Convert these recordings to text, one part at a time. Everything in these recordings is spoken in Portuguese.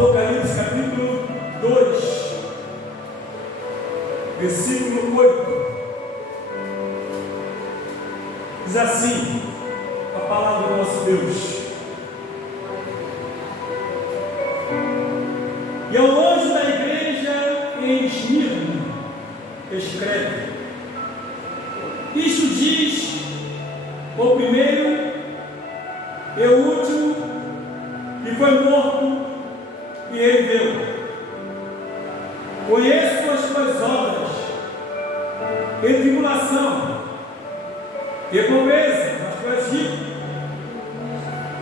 Apocalipse capítulo 2, versículo 8, diz assim a palavra do nosso Deus: e ao anjo da igreja em Esmirna escreve: isto diz o primeiro e o último que foi morto e reviveu. Conheço as tuas obras, e tribulação, e pobreza, mas tu és rico,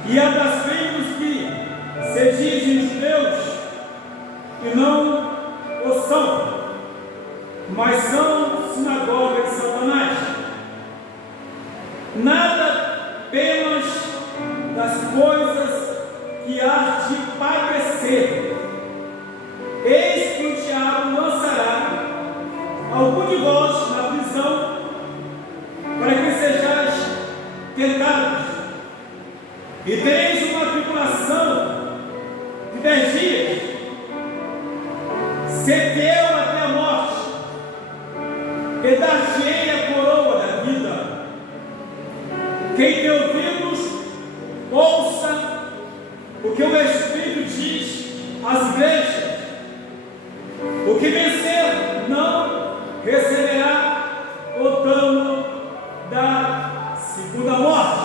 e a blasfêmia dos que se dizem judeus e não o são, mas são sinagoga de Satanás. Nada temas das coisas que há de padecer. Eis que o diabo lançará algum de vós na prisão, para que sejais tentados, e tereis uma tribulação de 10 dias. Ser fiel até a morte, e dar-te-ei a coroa da vida. Quem tem ouvidos, ouça o que o Espírito diz às igrejas. O que vencer não receberá o dano da segunda morte.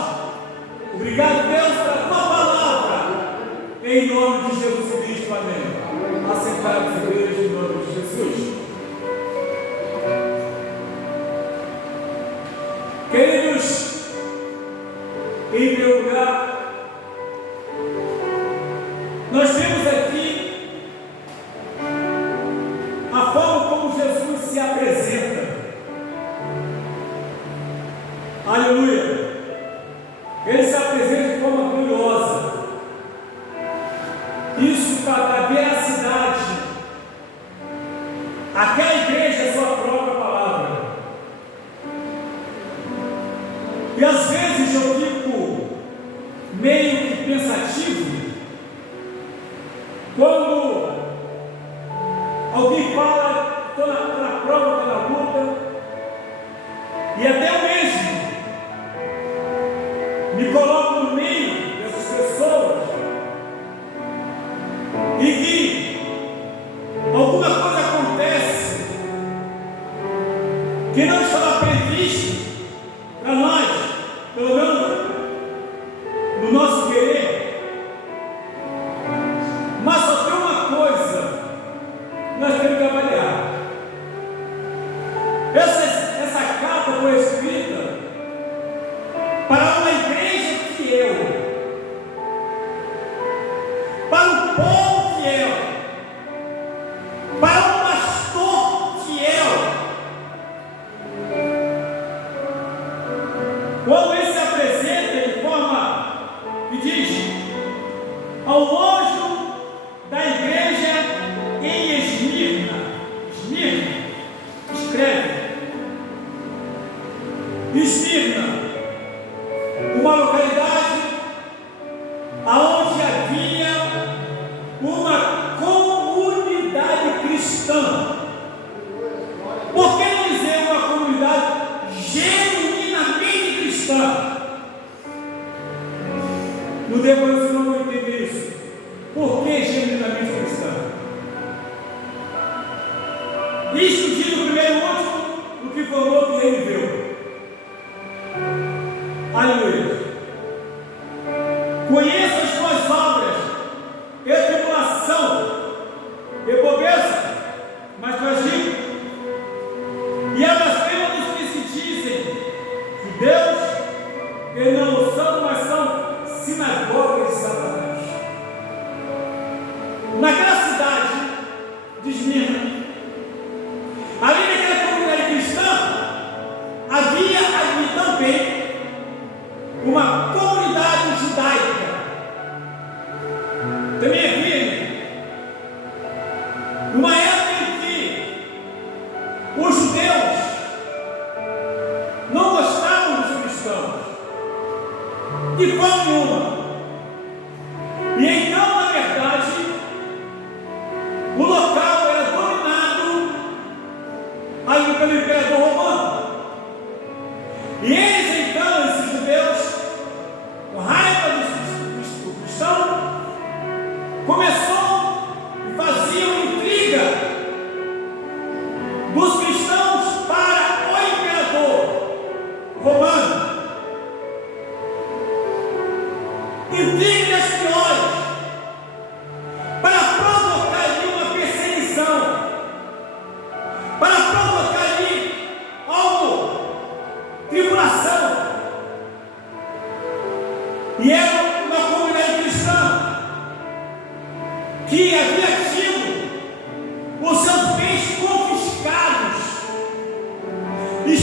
Obrigado, Deus, pela tua palavra, em nome de Jesus Cristo, amém. Assentados, igreja, em nome de Jesus. Queridos, em primeiro lugar, nós temos aqui a forma como Jesus se apresenta. Aleluia! Ele se apresenta de forma gloriosa. Isso para dar veracidade àquela igreja, a sua própria palavra. E às vezes eu fico meio que pensativo quando alguém fala: estou na prova, estou na luta, e até eu mesmo me coloco no meio dessas pessoas, e que alguma coisa acontece que não estava previsto para nós, pelo menos no nosso querer. Mas só tem uma coisa nós temos que avaliar: essa carta foi escrita para uma igreja fiel, para um povo fiel, para um pastor fiel. Quando ele se apresenta de forma que diz: ao anjo da igreja em Esmirna, escreve. Esmirna, uma localidade aonde havia uma comunidade cristã. Por que não dizer uma comunidade genuinamente cristã? No depois vocês não vão entender isso. Por que genuinamente cristã? Isto diz o primeiro e último, o que foi morto e reviveu. Aleluia. Conheça as tuas obras, e tribulação, e pobreza, mas tu és rico, e a blasfêmia dos que se dizem judeus e não são, mas são sinagogas de Satanás. Naquela cidade de Esmirna, ali naquela comunidade cristã, havia ali também uma comunidade judaica. Também havia uma época em que os judeus não gostavam dos cristãos de forma nenhuma. E então, na verdade,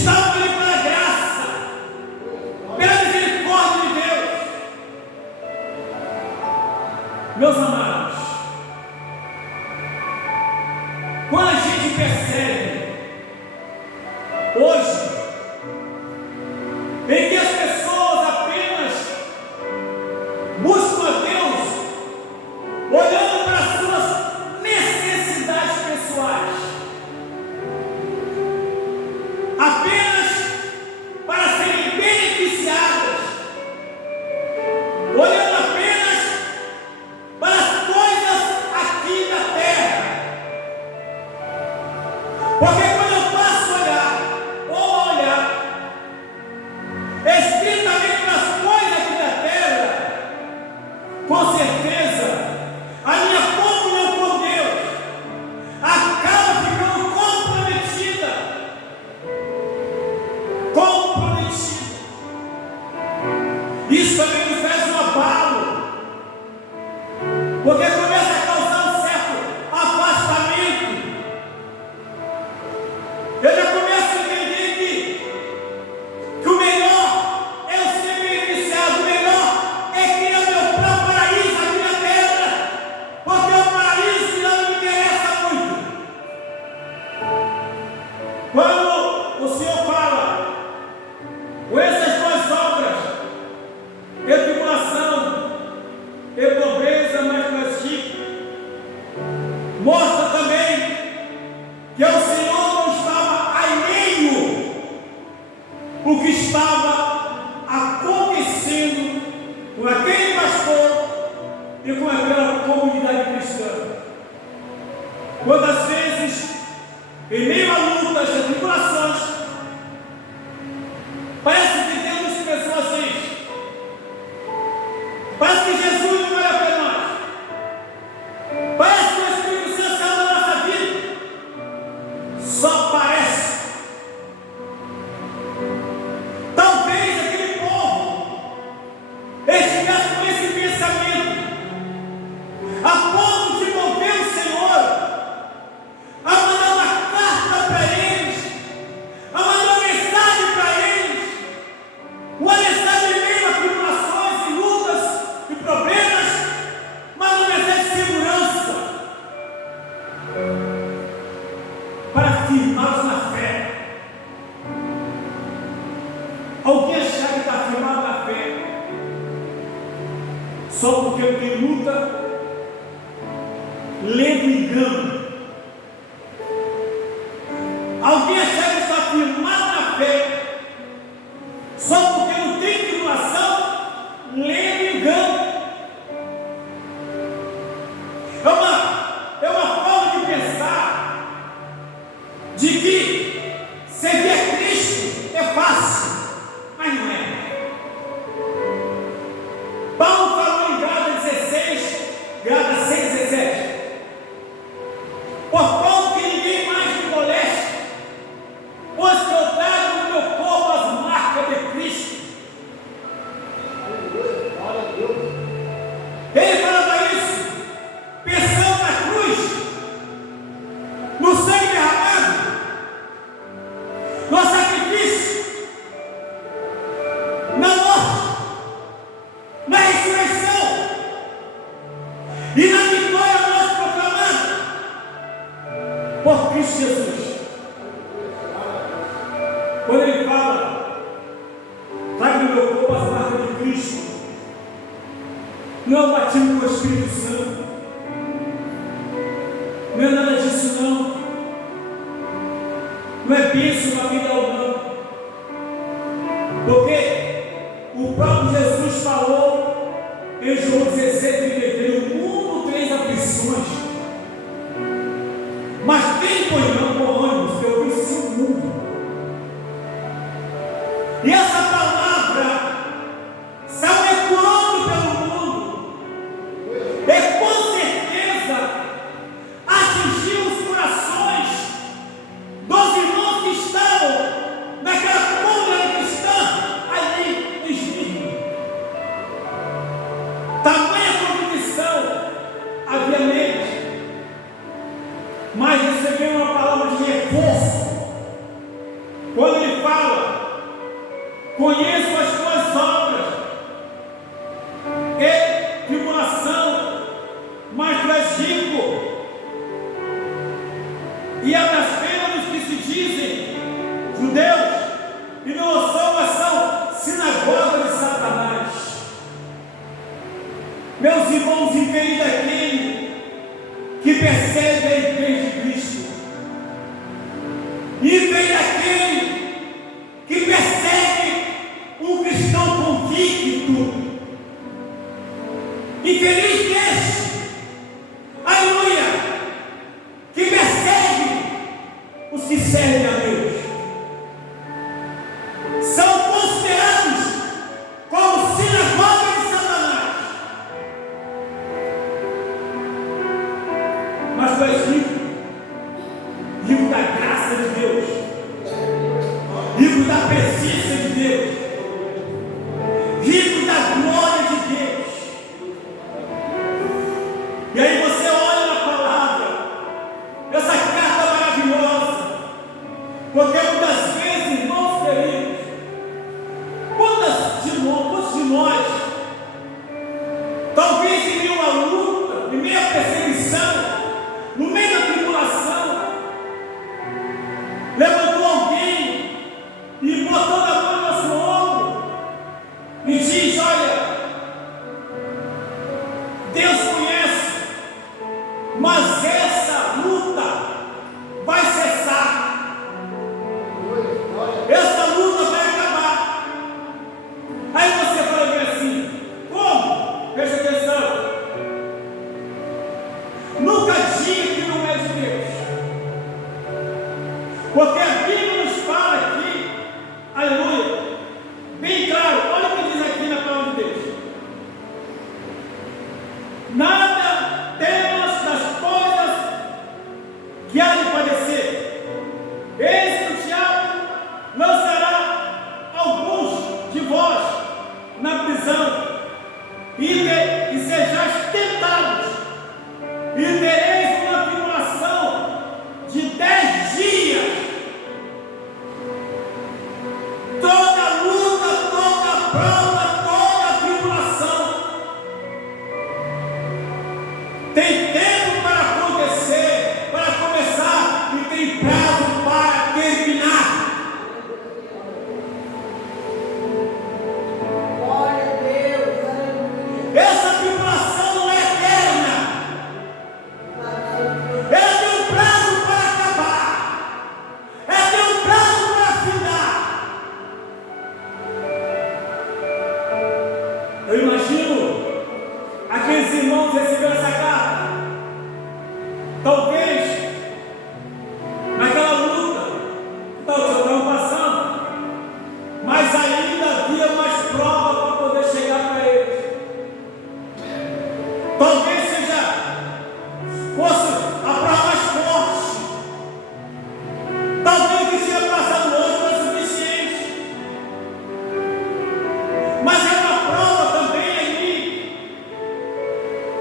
estavam ali pela graça, pela misericórdia de Deus. Meus amados, quando a gente percebe hoje em que as pessoas apenas buscam a Deus olhando para as suas necessidades pessoais, apenas para serem beneficiadas, olhando apenas para as coisas aqui da terra. Porque quando eu passo a olhar, ou a olhar estritamente para as coisas aqui da terra, com certeza a minha comunhão com Deus acaba ficando comprometida. Isso também nos traz um abalo, porque começa a causar um certo afastamento. Eu já começo a entender que o melhor é eu ser beneficiado, o melhor é criar meu próprio paraíso aqui na terra, porque o paraíso não me interessa muito. Quando o Senhor fala com essas duas obras, e tribulação, e pobreza, mas castigo, mostra também que o Senhor não estava alheio o que estava acontecendo com aquele pastor e com aquela comunidade cristã. Quantas vezes, em meio a lutas e tribulações, parece que temos expressão assim: parece que Jesus não olha para nós, parece que o Espírito Santo saiu da nossa vida, só parece. Talvez aquele povo estivesse com esse pensamento, a ponto de mover o Senhor a mandar uma carta para eles, a mandar uma mensagem para eles, uma mensagem em meio a tribulações e lutas e problemas, mas uma mensagem de segurança, para firmá-los na fé. Alguém achar que está firmado na fé só porque não tem luta, lendo engano. Alguém achar que está firmado na fé só porque não tem tribulação, lendo engano. É uma forma de pensar de que servir a Cristo é fácil, mas não é. Paulo falou em Gálatas 16, Gálatas 6:17. Portanto, que ninguém mais me moleste, pois que eu trago no meu corpo as marcas de Cristo. Ele falava isso pensando na cruz, no sangue derramado, no sacrifício, na morte, na ressurreição e na vitória nós proclamada por Cristo Jesus. Quando ele fala, traga no meu corpo as marcas de Cristo, não é o batismo com o Espírito Santo, não é nada disso não, não é bênção na vida ou não, porque o próprio Jesus falou em João 17:33, o mundo tem aflições, mas tem por ânimo, eu venci o mundo. E essa palavra saiu ecoando pelo mundo, e com certeza atingiu os corações dos irmãos que estavam naquela comunidade cristã ali em Esmirna. Tamanha convicção havia neles, mas recebeu uma palavra de reforço quando ele fala conheço as tuas obras e tribulação, mas tu és rico, e a blasfema dos que se dizem judeus e não o são, mas são sinagoga de Satanás. Meus irmãos, infeliz daquele que persegue a igreja de Cristo, infeliz daquele que persegue um cristão convicto, infeliz deste, aleluia, que persegue os que servem a Deus. São considerados como sinagoga de Satanás. Mas tu és rico, rico da graça de Deus, rico da presença de Deus, rico da glória de Deus. E aí você olha na palavra, essa carta maravilhosa, porque muitas vezes, irmãos queridos, quantos de nós, talvez em meio à luta, em meio à perseguição, no meio da tribulação, levantou alguém e botou na mão no nosso ombro e diz: olha, Deus conhece, mas essa luta vai cessar, essa luta vai acabar. Aí você fala bem assim: como? Preste atenção, nunca diga que não é de Deus, porque a Bíblia nos fala aqui, aleluia, bem claro. Olha o que diz aqui na palavra de Deus: nada temas das coisas que há de padecer, eis que o diabo lançará alguns de vós na prisão, e sejais tentados, e tereis uma tribulação de 10 dias. Toda luta, toda prova, toda tribulação tem tempo para acontecer, para começar, e tem prazo para terminar. Glória a Deus, aleluia. Essa tribulação não é eterna, ela tem um prazo para acabar, ela tem um prazo para findar. Eu imagino aqueles irmãos recebendo essa carta, talvez naquela luta que estavam passando, mas ainda havia mais prova para poder chegar para eles. Talvez fosse a prova mais forte, talvez o que tinha passado hoje foi suficiente, mas é uma prova também ali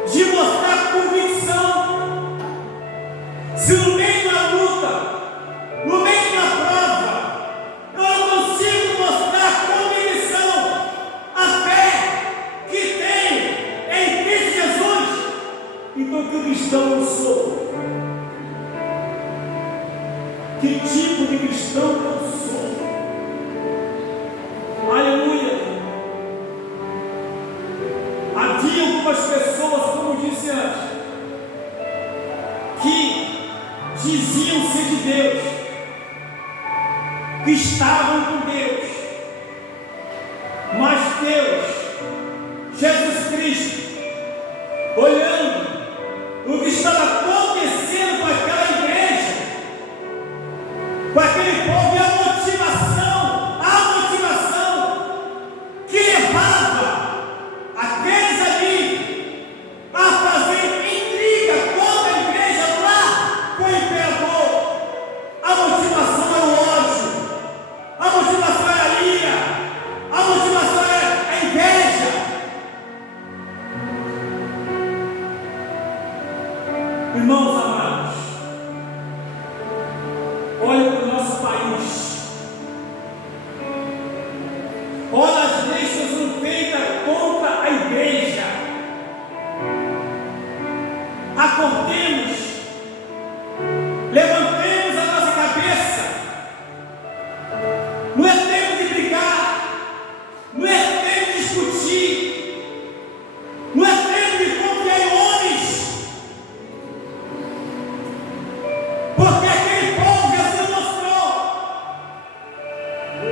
de mostrar convicção. Se no meio da luta, no meio da prova, eu não consigo mostrar convicção, a fé que tenho em Cristo Jesus, então que cristão eu sou? Que tipo de cristão eu sou? Aleluia! Havia algumas pessoas, como disse antes, que diziam ser de Deus, que estavam com Deus, mas Deus, Jesus Cristo, olhando o que estava acontecendo com aquela igreja, com aquele povo, e a motivação que levava aqueles ali a fazer intriga contra a igreja lá com o imperador. A motivação era o ódio, a motivação era a ira, a motivação era a inveja. Irmãos amados, Olha as leis que são feitas contra a igreja. Acordemos, levantemos a nossa cabeça. Não é tempo de brigar, não é tempo de discutir, não é tempo de confiar em homens, porque aquele povo já se mostrou.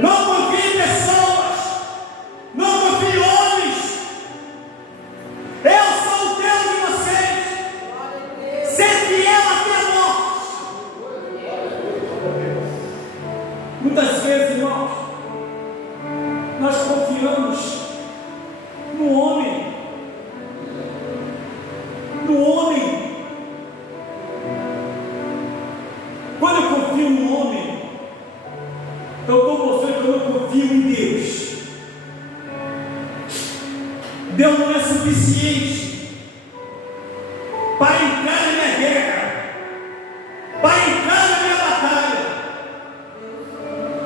Não confie em pessoas, não confie em homens. Eu sou o Deus de vocês. Ser fiel até a morte. Muitas vezes, irmãos, nós confiamos no homem. No homem. Quando eu confio no homem, eu estou mostrando que eu não confio em Deus. Deus não é suficiente para entrar na minha guerra, para entrar na minha batalha.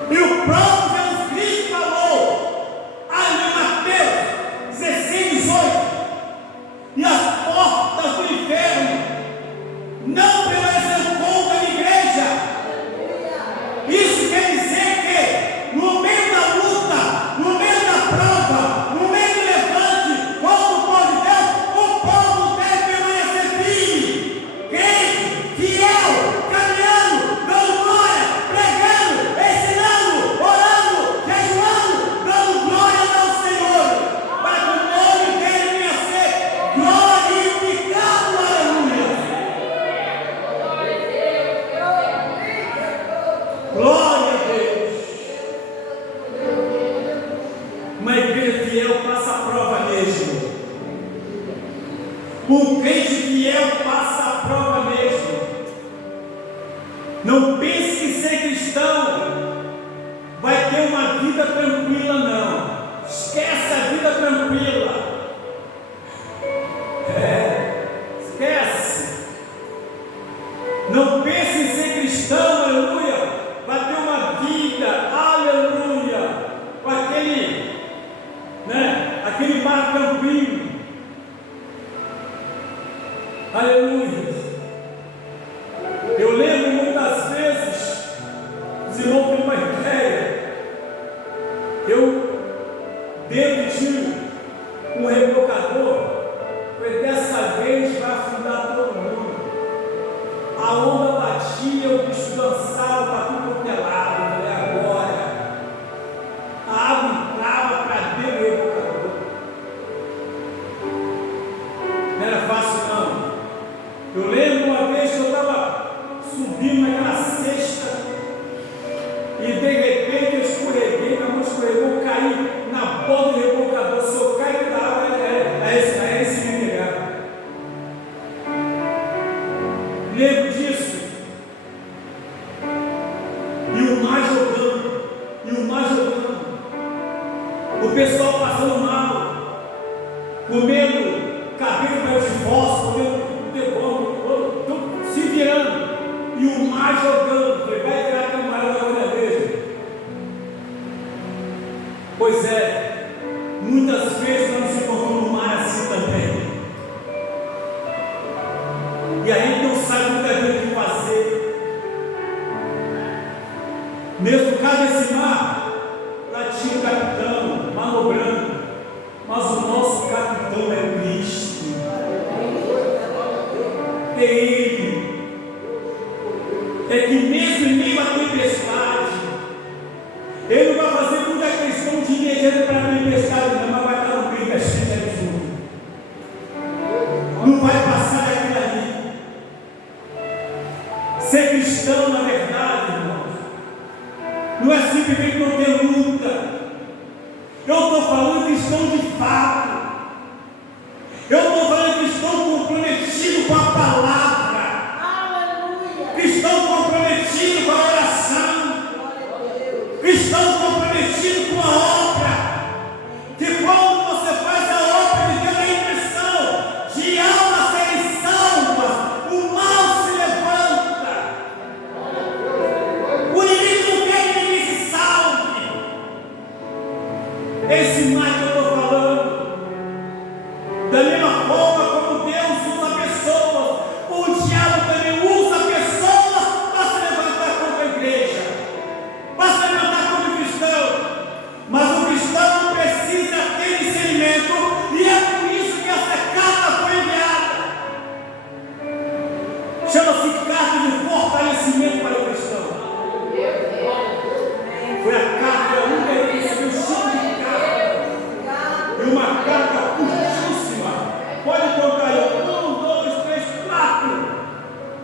E o próprio Jesus Cristo falou, ali em Mateus 16:18, e as portas do inferno não prevalecerão contra a igreja. Isso quer dizer que no meio da luta, no meio da prova, no meio do levante, contra o povo de Deus, o povo deve permanecer firme, crente, fiel, caminhando, dando glória, pregando, ensinando, orando, jejuando, dando glória ao Senhor, para que o nome dele venha a ser glorificado. Aleluia! Glória a Deus! Uma igreja fiel passa a prova mesmo. Um crente fiel passa a prova mesmo. Não pense que ser cristão vai ter uma vida tranquila, não. Esquece a vida tranquila. Esquece. Não pense em ser cristão, aleluia, vai ter uma vida, aleluia, com aquele mar tranquilo, aleluia. Eu lembro muitas vezes, os irmãos têm uma ideia, eu dentro de um rebocador, foi dessa vez vai afundar todo mundo. A onda batia, o bicho dançava para tudo quanto é lado. Eu falei, agora a água entrava para dentro do rebocador. Não era fácil, não. Eu lembro uma vez que eu estava subindo naquela cesta e de repente eu escorreguei, minha mão escorregou, eu caí na borda do rebocador. Se eu cair da água, é esse me pegar. Lembro disso. E o mar jogando. O pessoal passando mal, comendo cabelo para de fósforo, comendo devolve, se virando. E o mar jogando. Falei, vai virar que é o maior da igreja. Pois é, muitas vezes nós nos encontramos no mar assim também. E a gente não sabe muitas vezes o que fazer. Mesmo cada desse mar, lá tinha o capitão manobrando, mas o nosso capitão é Cristo. É Ele. É que mesmo em meio à tempestade, Ele não vai fazer muita questão de ir diante para a tempestade, não, mas vai dar um brilho, a gente é junto. Não vai passar daquilo ali. Ser cristão, na verdade, irmãos, não é simplesmente não ter luta. Eu estou falando cristão de fato. Eu estou falando cristão comprometido com a palavra. Aleluia. Cristão comprometido com a oração. Cristão comprometido com a obra. Que quando você faz a obra de Deus, a impressão de almas serem salvas, o mal se levanta. O inimigo não quer que ninguém se salve. esse mais que eu estou falando. Da mesma forma como Deus usa pessoas, o diabo também usa pessoas para se levantar contra a igreja, para se levantar contra o cristão. Mas o cristão precisa ter discernimento, e é por isso que essa carta foi enviada. Chama-se carta de fortalecimento para o cristão. Foi a carta única que recebeu o tipo de carta. E uma carta curtíssima. Pode contar aí. 1, 2, 3, 4.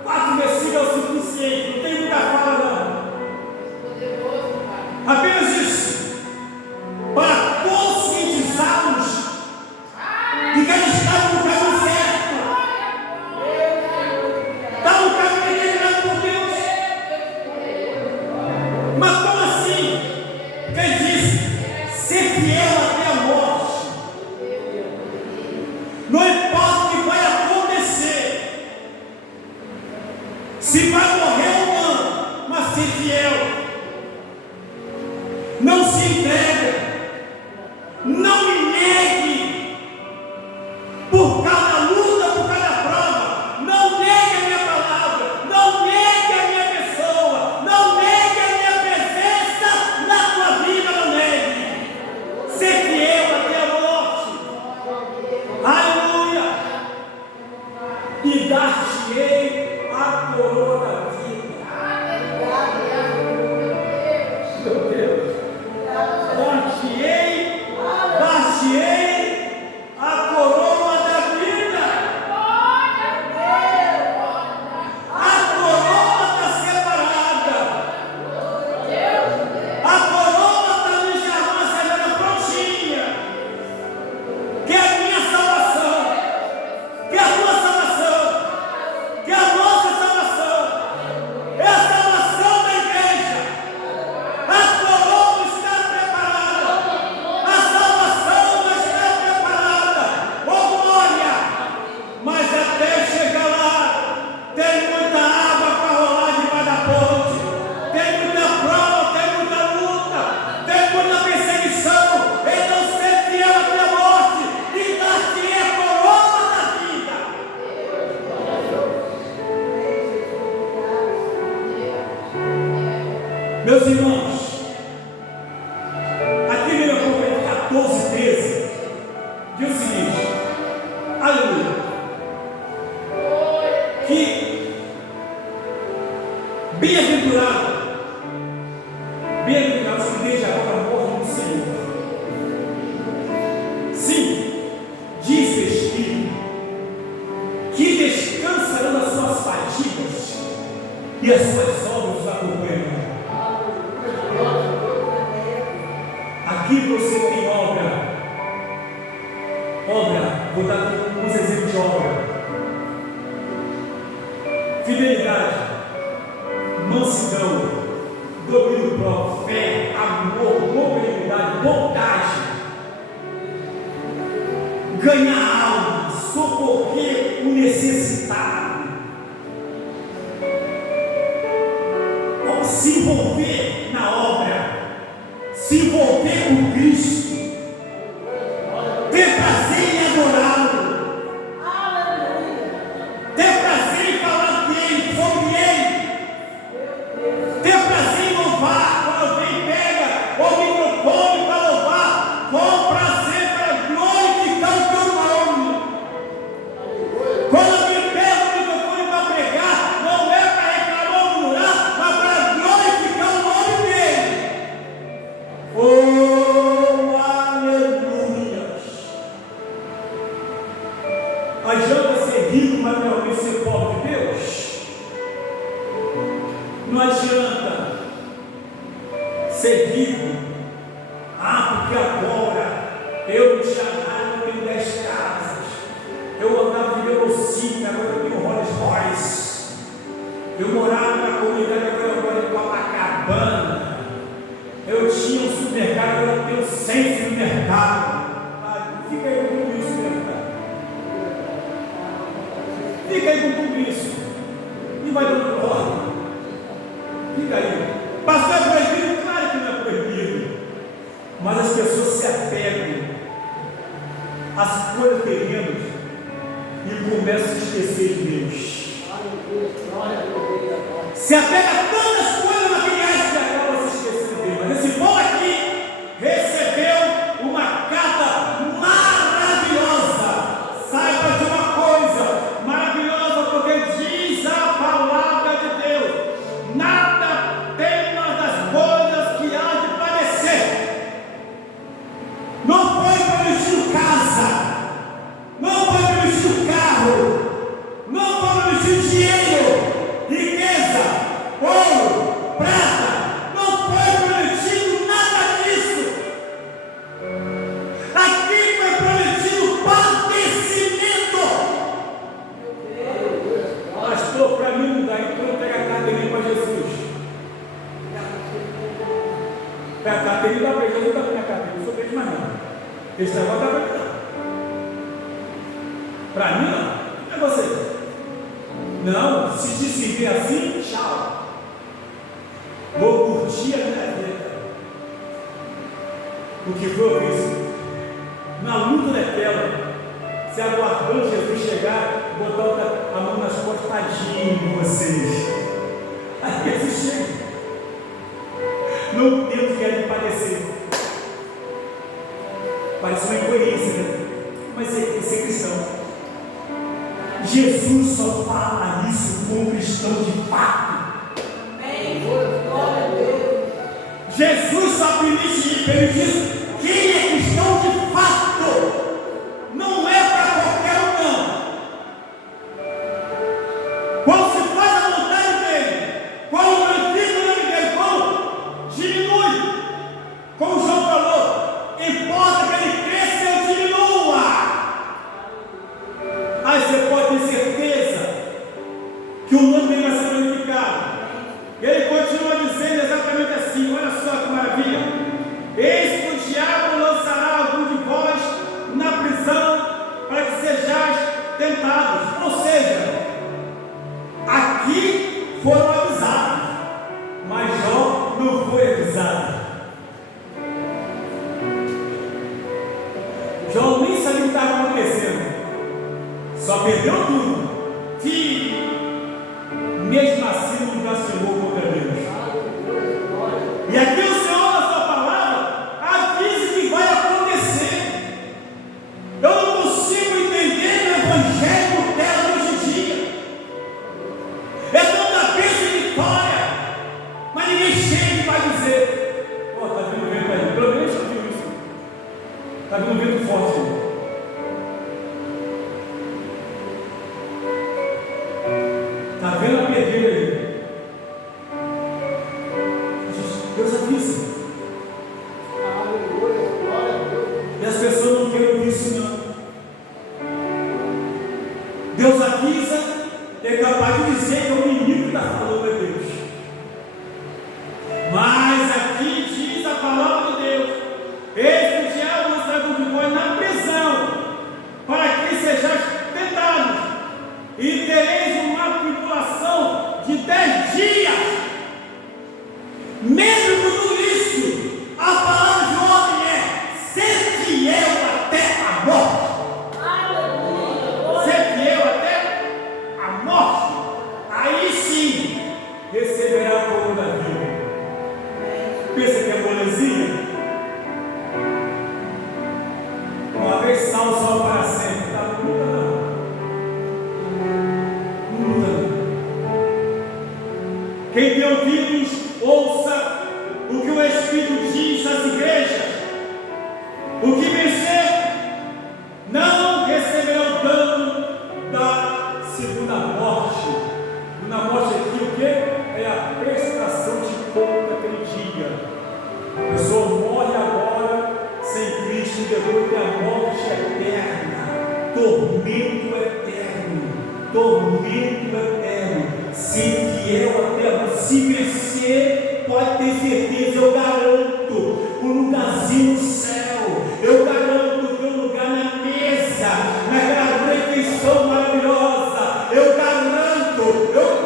4 versículos é o suficiente. Não tem muita fala, não. Apenas isso. Para conscientizá-los de que eles estavam no caminho certo. Está no caminho determinado por Deus. Mas como assim? Quem diz? Ser fiel até a morte. Não importa o que vai acontecer. Se vai morrer ou não, mas ser fiel. Não se entregue. Não me negue. Por cada luta, por cada prova. Não negue a minha palavra. Não negue a minha pessoa. Não negue a minha presença na tua vida. Não negue. Ser fiel até a morte. Aleluia. E dar-te-ei a coroa da vida. Meu Deus. Dar-te-ei a coroa da vida. A coroa está separada. A coroa está no jardim, prontinha. Que é a minha salvação. Que é a tua salvação. Que é a nossa salvação. É a salvação da igreja. A coroa está preparada. A salvação está preparada. Oh glória! Mas até chegar lá, tem muita água para rolar debaixo da ponte. Tem muita prova, tem muita luta, tem muita perseguição. Então ser fiel até a morte e dar-te a coroa da vida. Meus irmãos, aqui em Apocalipse 14, 13, diz o seguinte: aleluia, que bem-aventurados que desde agora morrem no Senhor. Sim, diz o Espírito, que descansarão nas suas fadigas e as suas obras os acompanharão. Aqui você tem obra, vou dar alguns exemplos de obra: fidelidade, mansidão, domínio próprio, fé, amor, mobilidade, bondade, ganhar alma, socorrer o necessitado, se envolver na obra, se envolver com Cristo, ter prazer em adorá-lo, ter prazer em falar dele, sobre ele, ter prazer em louvar. Quando alguém pega o microfone para louvar, com prazer para glorificar o teu nome. Quando alguém pega o microfone para pregar, não é para reclamar ou murmurar, mas para glorificar o nome dele. Oh, aleluia! Adianta ser rico, mas não ser pobre de Deus? Não adianta ser rico. Porque agora eu não tinha nada, eu tenho 10 casas. Eu andava de velocípede, agora eu tenho Rolls Royce. Eu morava na comunidade, agora eu moro em Copacabana. Eu tinha um supermercado, agora eu tenho 100 supermercados. Fica aí com tudo isso, supermercado. Fica aí com tudo isso. E vai dando ordem. Fica aí. Pastor, é proibido? Claro que não é proibido. Mas as pessoas se apegam às coisas terrenas e começam a esquecer de Deus. Se apega a tantas coisas materiais que acabam se esquecendo de Deus. Mas esse povo aqui recebeu uma carta maravilhosa. Saiba de uma coisa maravilhosa, porque diz a palavra de Deus: nada temas das coisas que há de padecer. Não foi prometido casa, não foi prometido carro, não foi prometido dinheiro, riqueza, ouro, prata. Não foi prometido nada disso. Aqui foi prometido padecimento. Pastor, para mim não dá, então eu pego a carteirinha para Jesus. Pega a carteirinha e dá para Jesus, dá para minha carteirinha, não sou beijo mais não. Esse negócio dá para mim não. Para mim não. É você. Não, se te servir assim, tchau. Vou curtir a minha vida. O que foi isso? Na luta daquela, se aguardando Jesus chegar, botar a mão nas costas, tadinho de vocês. Aí Jesus chega. Não tem o que é de padecer. Parece uma incoerência, né? Mas é ser cristão. Jesus só fala isso com um cristão de fato. Jesus só permite, ele diz: quem é cristão de fato, não é para qualquer um, não. Quando se faz a vontade dele, quando glorifica o nome dele, quando diminui, como João falou, importa que ele cresça e eu diminua. Aí você pode ter certeza que o nome dele vai ser glorificado. E ele continua dizendo exatamente assim: olha só que maravilha. Eis que o diabo lançará algum de vós na prisão, para que sejais tentados. Ou seja, aqui foram avisados, mas Jó não foi avisado. Jó nem sabia o que estava acontecendo, só perdeu tudo. Filho, mesmo assim não blasfemou contra Deus. E aqui o Senhor, na sua palavra, avisa que vai acontecer. Eu não consigo entender o evangelho dela hoje em dia. É tanta bênção e vitória, mas ninguém chega e vai dizer: ó, está vindo vento aí. Pelo menos eu vi isso. Está vindo vento forte. Está vendo a pedreira aí? Deus avisa. E as pessoas não querem ouvir isso, não. Deus avisa, é capaz de dizer que é o inimigo que está falando a Deus. Mas aqui diz a palavra de Deus: eis que o diabo lançará algum de vós na prisão, para que sejais tentados, e tereis uma tribulação de 10 dias. Mesmo no início, a palavra de ordem é: ser fiel até a morte. Ser fiel até a morte. Aí sim receberá a coroa da vida. Pensa que é molezinha? Uma vez salvo para sempre. Tá? Não muda não. Não muda não. Quem tem ouvidos, ouça o que o Espírito diz às igrejas. O que vencer não receberá o dano da segunda morte. Na morte aqui o que? É a prestação de conta aquele dia. A pessoa morre agora sem Cristo, e depois tem a morte eterna, tormento eterno, tormento eterno. Ser fiel até a morte. Se vencer, pode ter certeza, eu garanto um lugarzinho no céu, eu garanto o teu lugar na mesa, naquela refeição maravilhosa, eu garanto,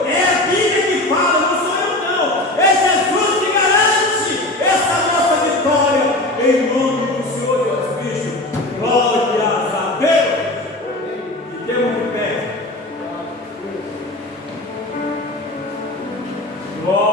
é a Bíblia que fala, não sou eu não, é Jesus que garante essa nossa vitória. em nome do Senhor Jesus Cristo. Glórias a Deus. Fiquemos de pé. Glória.